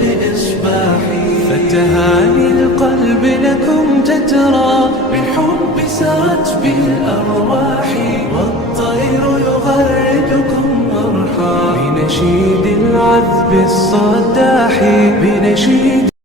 بإصباح. فتهاني القلب لكم تترى، بالحب سرت بالأرواح، والطير يغردكم مرحا بنشيد العذب الصداح، بنشيد